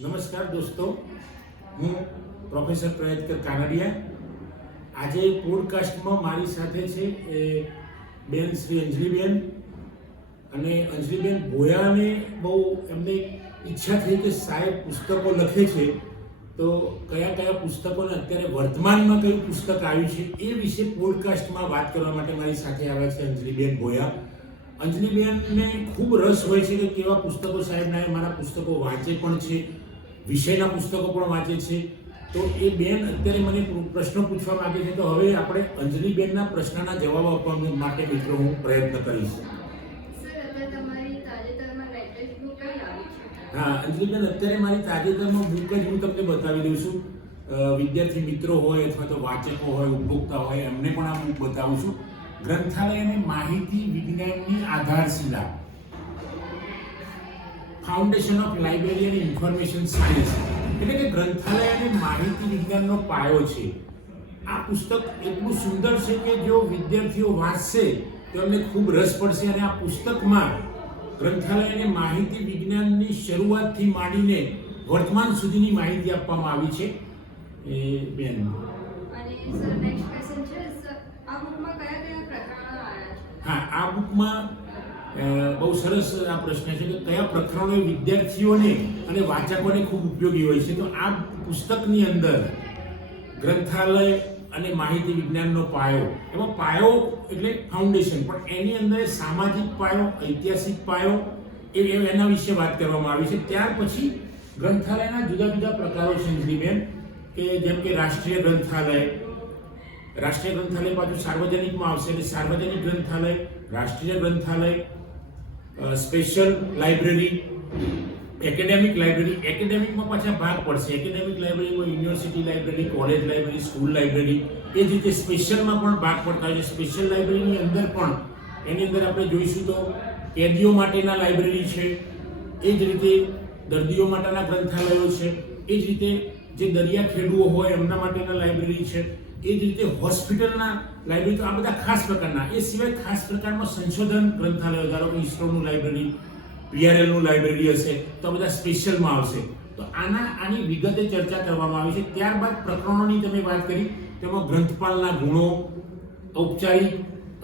નમસ્કાર દોસ્તો, હું પ્રોફેસર પ્રયત્કર કાનડિયા. આજે પોડકાસ્ટમાં મારી સાથે છે બેન શ્રી અંજલિબેન. અને અંજલિબેન ભોયાને બહુ એમને ઈચ્છા થઈ કે સાહેબ પુસ્તકો લખે છે, તો કયા કયા પુસ્તકોને અત્યારે વર્તમાનમાં કયું પુસ્તક આવ્યું છે એ વિશે પોડકાસ્ટમાં વાત કરવા માટે મારી સાથે આવ્યા છે અંજલિબેન ભોયા. અંજલિબેનને ખૂબ રસ હોય છે કે કેવા પુસ્તકો સાહેબના મારા પુસ્તકો વાંચે પણ છે, વિષયના પુસ્તકો પણ વાંચે છે. તો એ બેન અત્યારે મને પ્રશ્નો પૂછવા માંગે છે, તો હવે આપણે અંજલિબેનના પ્રશ્નના જવાબ આપવા માટે મિત્રો હું પ્રયત્ન કરીશ. હા અંજલિબેન, અત્યારે મારી તાજેતરમાં બુક જ હું તમને બતાવી દઉં છું. વિદ્યાર્થી મિત્રો હોય અથવા તો વાચકો હોય, ઉપભોક્તા હોય, એમને પણ આ બુક બતાવું છું. ગ્રંથાલય અને માહિતી વિજ્ઞાનની આધારશિલા, ફાઉન્ડેશન ઓફ લાઇબ્રેરી અને ઇન્ફોર્મેશન સાયન્સ, એટલે કે ગ્રંથાલય અને માહિતી વિજ્ઞાનનો પાયો છે. આ પુસ્તક એટલું સુંદર છે કે જો વિદ્યાર્થીઓ વાંચશે તો એમને ખૂબ રસ પડશે. અને આ પુસ્તકમાં ગ્રંથાલય અને માહિતી વિજ્ઞાનની શરૂઆતથી માંડીને વર્તમાન સુધીની માહિતી આપવામાં આવી છે. એ બેન હા, આ બુકમાં બહુ સરસ આ પ્રશ્ન છે કે કયા પ્રકરણો વિદ્યાર્થીઓને અને વાચકોને ખૂબ ઉપયોગી હોય છે. તો આ પુસ્તકની અંદર ગ્રંથાલય અને માહિતી વિજ્ઞાનનો પાયો, એમાં પાયો એટલે ફાઉન્ડેશન, પણ એની અંદર સામાજિક પાયો, ઐતિહાસિક પાયો, એના વિશે વાત કરવામાં આવી છે. ત્યાર પછી ગ્રંથાલયના જુદા જુદા પ્રકારો છે અંજલિબેન, કે જેમ કે રાષ્ટ્રીય ગ્રંથાલય પાછું સાર્વજનિકમાં આવશે, એટલે સાર્વજનિક ગ્રંથાલય, રાષ્ટ્રીય ગ્રંથાલય, સ્પેશિયલ લાઇબ્રેરી, એકેડેમિક લાઇબ્રેરી. એકેડેમિકમાં પાછા ભાગ પડશે. એકેડેમિક લાઇબ્રેરીમાં university library, college library, school library, એ જ રીતે સ્પેશિયલમાં પણ ભાગ પડતા હોય છે. સ્પેશિયલ લાઇબ્રેરીની અંદર પણ એની અંદર આપણે જોઈશું તો કેદીઓ માટેના લાઇબ્રેરી છે, એ જ રીતે દર્દીઓ માટેના ગ્રંથાલયો છે, એ જ રીતે જે દરિયા ખેડૂઓ હોય એમના માટેના લાઇબ્રેરી છે, એ જ રીતે હોસ્પિટલના લાઇબ્રેરી. તો આ બધા ખાસ પ્રકારના. એ સિવાય ખાસ પ્રકારમાં સંશોધન ગ્રંથાલયો, ધારો કે ઇસરોનું લાઇબ્રેરી, PRLનું લાઇબ્રેરી હશે, તો આ બધા સ્પેશિયલમાં આવશે. તો આની વિગતે ચર્ચા કરવામાં આવી છે. ત્યારબાદ પ્રકરણોની તમે વાત કરી, તેમાં ગ્રંથપાલના ગુણો, ઔપચારિક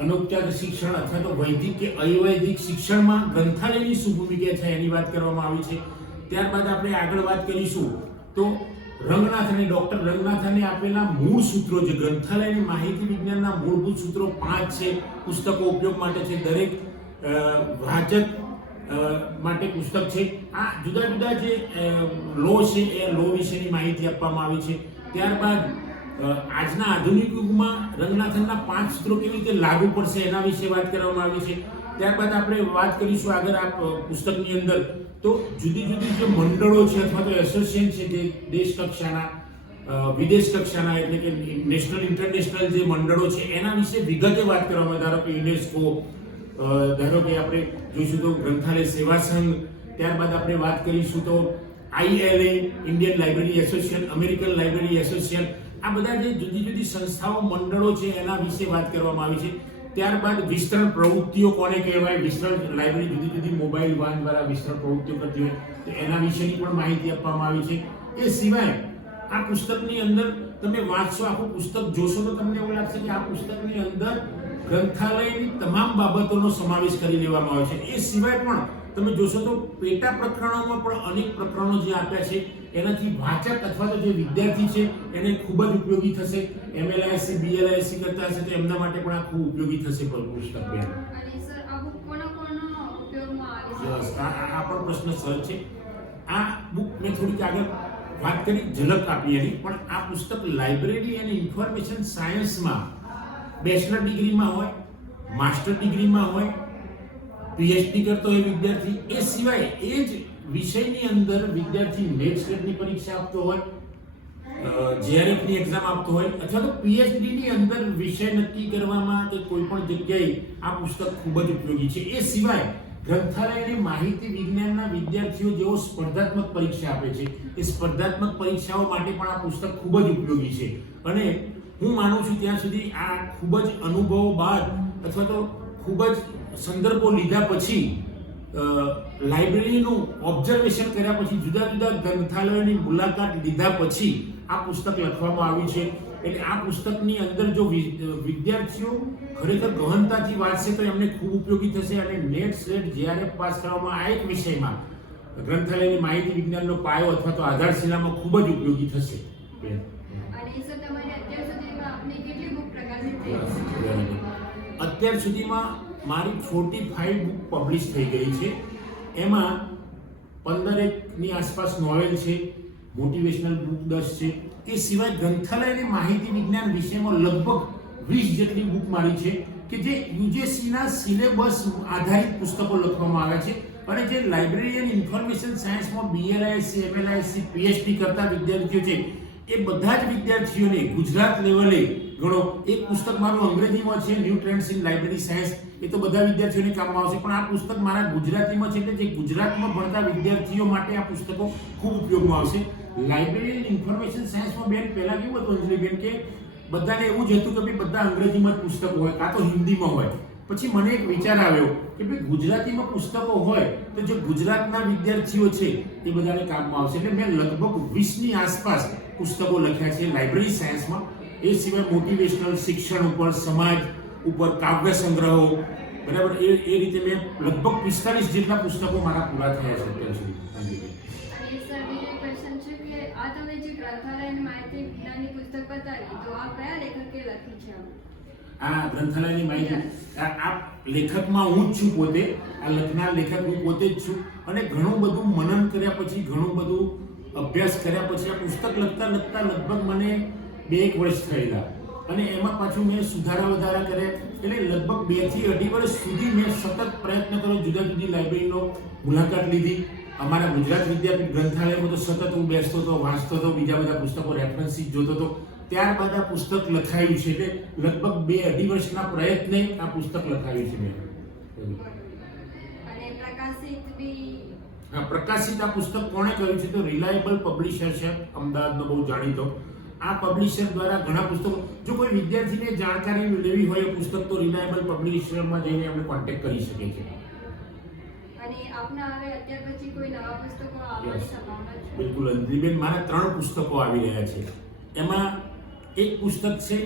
અનૌપચારિક શિક્ષણ અથવા તો વૈદિક કે અવૈદિક શિક્ષણમાં ગ્રંથાલયની શું ભૂમિકા છે એની વાત કરવામાં આવી છે. ત્યારબાદ આપણે આગળ વાત કરીશું તો રંગનાથ અને ડૉક્ટર રંગનાથને આપેલા મૂળ સૂત્રો, જે ગ્રંથાલયની માહિતી વિજ્ઞાનના મૂળભૂત સૂત્રો 5 છે, પુસ્તકો ઉપયોગ માટે છે, દરેક વાચક માટે પુસ્તક છે. આ જુદા જુદા જે લો છે એ લો વિશેની માહિતી આપવામાં આવી છે. ત્યારબાદ આજના આધુનિક યુગમાં રંગનાથનના 5 સૂત્રો કેવી રીતે લાગુ પડશે એના વિશે વાત કરવામાં આવી છે. ત્યારબાદ આપણે વાત કરીશું આગળ આ પુસ્તકની અંદર તો જુદી જુદી જે મંડળો છે અથવા તો એસોસિએશન છે, જે દેશ કક્ષાના, વિદેશ કક્ષાના, એટલે કે નેશનલ ઇન્ટરનેશનલ જે મંડળો છે એના વિશે વિગતે વાત કરવામાં. ધારો કે યુનેસ્કો, ધારો કે આપણે જોઈશું તો ગ્રંથાલય સેવા સંઘ. ત્યારબાદ આપણે વાત કરીશું તો ILA, Indian library association, American library association. આ બધા જે જુદી જુદી સંસ્થાઓ, મંડળો છે એના વિશે વાત કરવામાં આવી છે. ત્યારબાદ વિસ્તરણ પ્રવૃત્તિઓ કોને કહેવાય, વિસ્તરણ લાઇબ્રેરી જુદી જુદી મોબાઈલ વાન દ્વારા વિસ્તરણ પ્રવૃત્તિઓ કરતી હોય તો એના વિશેની પણ માહિતી આપવામાં આવી છે. એ સિવાય આ પુસ્તકની અંદર તમે વાંચશો, આખું પુસ્તક જોશો તો તમને એવું લાગશે કે આ પુસ્તકની અંદર ગ્રંથાલયની તમામ બાબતોનો સમાવેશ કરી લેવામાં આવ્યો છે. એ સિવાય પણ તમે જોશો તો પેટા પ્રકરણોમાં પણ અનેક પ્રકરણો જે આપ્યા છે એનાથી વાચક અથવા તો જે વિદ્યાર્થી છે એને ખૂબ જ ઉપયોગી થશે. MLISC, BLISC કરતા હશે તો એમના માટે પણ આ ખૂબ ઉપયોગી થશે પુસ્તક. બેન આ પણ પ્રશ્ન સરળ છે. આ બુક મેં થોડીક આગળ વાત કરી, ઝલક આપી એની, પણ આ પુસ્તક લાઇબ્રેરી અને ઇન્ફોર્મેશન સાયન્સમાં બેચલર ડિગ્રીમાં હોય, માસ્ટર ડિગ્રીમાં હોય, PhD કરતો હોય વિદ્યાર્થી, એ સિવાય એ જ વિષયની અંદર વિદ્યાર્થી નેટ સ્ટેટની પરીક્ષા આપતો હોય, JRFની એક્ઝામ આપતો હોય, અથવા તો PhDની અંદર વિષય નક્કી કરવામાં કે કોઈ પણ જગ્યાએ આ પુસ્તક ખૂબ જ ઉપયોગી છે. એ સિવાય ગ્રંથાલય અને માહિતી વિજ્ઞાનના વિદ્યાર્થીઓ જેઓ સ્પર્ધાત્મક પરીક્ષા આપે છે, એ સ્પર્ધાત્મક પરીક્ષાઓ માટે પણ આ પુસ્તક ખૂબ જ ઉપયોગી છે. અને હું માનું છું ત્યાં સુધી આ ખૂબ જ અનુભવો બાદ અથવા તો ખૂબ જ સંદર્ભો લીધા પછી લાઇબ્રેરીનું ઓબ્ઝર્વેશન કર્યા પછી, જુદા જુદા ગ્રંથાલયોની મુલાકાત લીધા પછી આ પુસ્તક લખવામાં આવ્યું છે. એટલે આ પુસ્તકની અંદર જો વિદ્યાર્થીઓ ખરેખર ગહનતાથી વાંચશે તો એમને ખૂબ ઉપયોગી થશે. અને નેટ સ્લેટ JRF પાસ કરવામાં આ એક વિષયમાં ગ્રંથાલયની માહિતી વિજ્ઞાનનો પાયો અથવા તો આધારશિલામાં ખૂબ જ ઉપયોગી થશે. અત્યાર સુધીમાં મારી 45 બુક પબ્લિશ થઈ ગઈ છે. એમાં 15ની આસપાસ નોવેલ છે, મોટિવેશનલ બુક 10 છે. એ સિવાય ગ્રંથાલયની માહિતી વિજ્ઞાન વિષયમાં લગભગ 20 જેટલી બુક મારી છે કે જે UGCના સિલેબસ આધારિત પુસ્તકો લખવામાં આવ્યા છે. અને જે લાઇબ્રેરી એન્ડ ઇન્ફોર્મેશન સાયન્સમાં BLISC, MLISC, PhD કરતા વિદ્યાર્થીઓ છે એ બધા જ વિદ્યાર્થીઓને ગુજરાત લેવલે ઘણો એક પુસ્તક મારું અંગ્રેજીમાં છે, new trends in library science. એ તો બધા વિદ્યાર્થીઓને કામમાં આવશે, પણ આ પુસ્તક મારા ગુજરાતીમાં છે એટલે જે ગુજરાતમાં ભણતા વિદ્યાર્થીઓ માટે આ પુસ્તકો ખૂબ ઉપયોગમાં આવશે. લાઇબ્રેરી એન્ડ ઇન્ફોર્મેશન સાયન્સમાં બેન પહેલા કેવું હતું અંજલિબેન કે બધાને એવું જ હતું કે ભાઈ બધા અંગ્રેજીમાં જ પુસ્તકો હોય કાં તો હિન્દીમાં હોય. પછી મને એક વિચાર આવ્યો કે ભાઈ ગુજરાતીમાં પુસ્તકો હોય તો જે ગુજરાતના વિદ્યાર્થીઓ છે એ બધાને કામમાં આવશે. એટલે મેં લગભગ 20ની આસપાસ પુસ્તકો લખ્યા છે લાઇબ્રેરી સાયન્સમાં. એ સિવાય મોટિવેશનલ, શિક્ષણ ઉપર, સમાજ ઉપર, કાવ્ય સંગ્રહો, બરાબર, એ રીતે મેં લગભગ 45 જેટલા પુસ્તકો મારા પૂરા થયા છે અત્યાર સુધી. આ ગ્રંથાલયની માહિતી આ લેખકમાં હું જ છું પોતે, આ લખનાર લેખક હું પોતે જ છું. અને ઘણું બધું મનન કર્યા પછી, ઘણું બધું અભ્યાસ કર્યા પછી આ પુસ્તક લખતા લગભગ મને 2 વર્ષ થયેલા. અને એમાં પાછું મેં સુધારા વધારા કર્યા. એટલે લગભગ 2 થી 2.5 વર્ષ સુધી મેં સતત પ્રયત્ન કર્યો, જુદા જુદી લાઇબ્રેરીનો મુલાકાત લીધી. અમારા ગુજરાત વિદ્યાપીઠ ગ્રંથાલયમાં તો સતત હું બેસતો હતો, વાંચતો હતો, બીજા બધા પુસ્તકો રેફરન્સીસ જોતો હતો. ત્યારબાદ આ પુસ્તક લખાયું છે. એટલે લગભગ 2-2.5 વર્ષના પ્રયત્ને આ પુસ્તક લખાયું છે મેં. પ્રકાશિત આ પુસ્તક કોણે કર્યું છે? તો રિલાયબલ પબ્લિશર છે, અમદાવાદનો બહુ જાણીતો. આ પબ્લિશર દ્વારા ઘણા પુસ્તકો, જો કોઈ વિદ્યાર્થીને જાણકારી લેવી હોય એ પુસ્તક તો રિલાયબલ પબ્લિશરમાં જઈને આપણે કોન્ટેક્ટ કરી શકે છે. બિલકુલ અંજલિબેન, મારા 3 પુસ્તકો આવી રહ્યા છે. એમાં એક પુસ્તક છે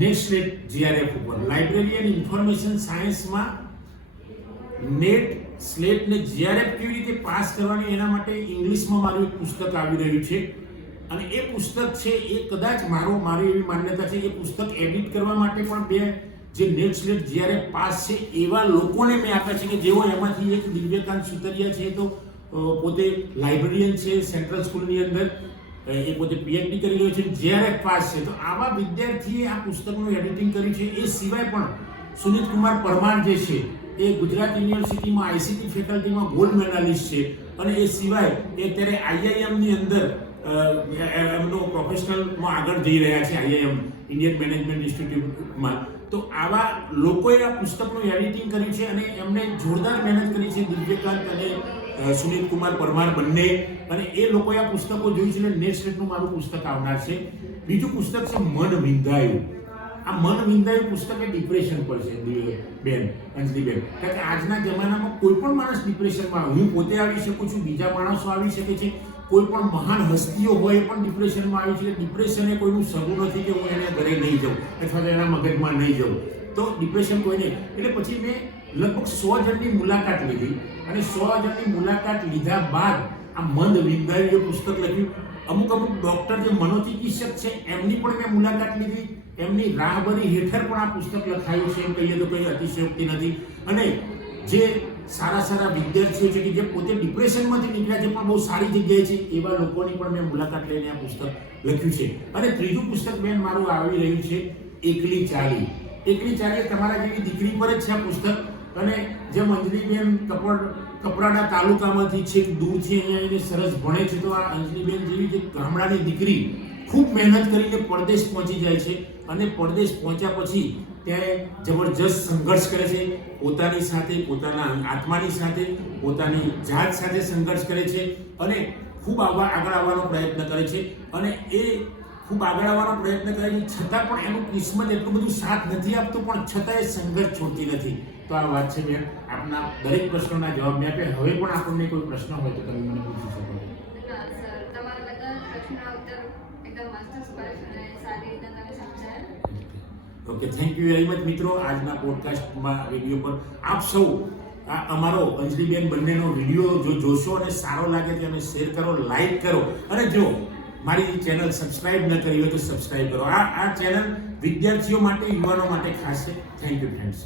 નેટ સ્લેટ JRF ઉપર, લાઇબ્રેરી એન્ડ ઇન્ફોર્મેશન સાયન્સમાં નેટ સ્લેટ ને JRF કેવી રીતે પાસ કરવાની એના માટે ઇંગ્લિશમાં મારું એક પુસ્તક આવી રહ્યું છે. અને એ પુસ્તક છે એ કદાચ મારી એવી માન્યતા છે એ પુસ્તક એડિટ કરવા માટે પણ 2 જે નેટ સ્લેટ JRF પાસ છે એવા લોકોને મેં આપ્યા છે કે જેઓ એમાંથી એક દિવ્યકાંત સુતરિયા છે, તો પોતે લાઇબ્રેરિયન છે સેન્ટ્રલ સ્કૂલની અંદર, એ પોતે PhD કરી રહ્યો છે, JRF પાસ છે. તો આવા વિદ્યાર્થીએ આ પુસ્તકનું એડિટિંગ કર્યું છે. એ સિવાય પણ સુનિત કુમાર પરમાર જે છે એ ગુજરાત યુનિવર્સિટીમાં ICT ફેકલ્ટીમાં ગોલ્ડ મેડાલિસ્ટ છે. અને એ સિવાય એ અત્યારે IIMની અંદર એમનો પ્રોફેશનલમાં આગળ જઈ રહ્યા છે, IIM ઇન્ડિયન મેનેજમેન્ટ ઇન્સ્ટિટ્યૂટમાં. તો આવા લોકોએ આ પુસ્તકનું એડિટિંગ કર્યું છે અને એમને જોરદાર મહેનત કરી છે, દિવ્યકાંત અને સુનિત કુમાર પરમાર બંને. અને એ લોકોએ આ પુસ્તકો જોઈ છે. નેટ સ્લેટનું મારું પુસ્તક આવનાર છે. બીજું પુસ્તક છે મન વિંધાયું. આ મન વિંધાયું પુસ્તક એ ડિપ્રેશન પર છે બેન, અંજલિબેન. કારણ કે આજના જમાનામાં કોઈ પણ માણસ ડિપ્રેશનમાં, હું પોતે આવી શકું છું, બીજા માણસો આવી શકે છે, કોઈ પણ મહાન હસ્તીઓ હોય પણ ડિપ્રેશનમાં આવી છે. ડિપ્રેશન એ કોઈનું સગું નથી કે હું એને ઘરે નહીં જાઉં અથવા તો એના મગજમાં નહીં જાઉં. તો ડિપ્રેશન કોઈ નહીં. એટલે પછી મેં લગભગ 100 જણની મુલાકાત લીધી અને 100 જણની મુલાકાત લીધા બાદ આ મન વિંધાયું એ પુસ્તક લખ્યું. અમુક ડૉક્ટર જે મનોચિકિત્સક છે એમની પણ મેં મુલાકાત લીધી. એમની રાહબરી હેઠળ પણ આ પુસ્તક લખાયું છે. એમ કહીએ તો કંઈ અતિશયોક્તિ નથી. અને જે સારા વિદ્યાર્થીઓ છે કે જે પોતે ડિપ્રેશનમાંથી નીકળ્યા છે પણ બહુ સારી જગ્યાએ છે એવા લોકોની પણ મેં મુલાકાત લઈને આ પુસ્તક લખ્યું છે. અને ત્રીજું પુસ્તક બેન મારું આવી રહ્યું છે એકલી ચાલી. એકલી ચાલી તમારા જેવી દીકરી પર જ છે આ પુસ્તક. અને જેમ અંજલિબેન કપરાડા તાલુકામાંથી છેક દૂરથી અહીંયા આવીને સરસ ભણે છે, તો આ અંજલિબેન જેવી જે ગામડાની દીકરી ખૂબ મહેનત કરીને પરદેશ પહોંચી જાય છે. અને પરદેશ પહોંચ્યા પછી ત્યાં જબરજસ્ત સંઘર્ષ કરે છે, પોતાની સાથે, પોતાના આત્માની સાથે, પોતાની જાત સાથે સંઘર્ષ કરે છે અને ખૂબ આગળ આવવાનો પ્રયત્ન કરે છે. અને એ ખૂબ આગળ આવવાનો પ્રયત્ન કરે છે છતાં પણ એનું કિસ્મત એટલું બધું સાથ નથી આપતું, પણ છતાં એ સંઘર્ષ છોડતી નથી. તો આ વાત છે બેન. આપના દરેક પ્રશ્નોના જવાબ મેં આપ્યા. હવે પણ આપણને કોઈ પ્રશ્ન હોય તો તમે મને પૂછી શકો છો. ના સર, તમારા બધા પ્રશ્નોના ઉત્તર એકદમ મસ્ત સ્પષ્ટ અને સારી રીતે તમે સમજાયા. Okay, thank you very much મિત્રો. આજના પોડકાસ્ટમાં વિડીયો પર આપ સૌ આ અમારો અંજલિબેન બંનેનો વિડીયો જો જોશો અને સારો લાગે તો એને શેર કરો, લાઈક કરો, અને જો મારી ચેનલ સબસ્ક્રાઇબ ન કરી હોય તો સબસ્ક્રાઇબ કરો. આ ચેનલ વિદ્યાર્થીઓ માટે, યુવાનો માટે ખાસ છે. Thank you friends.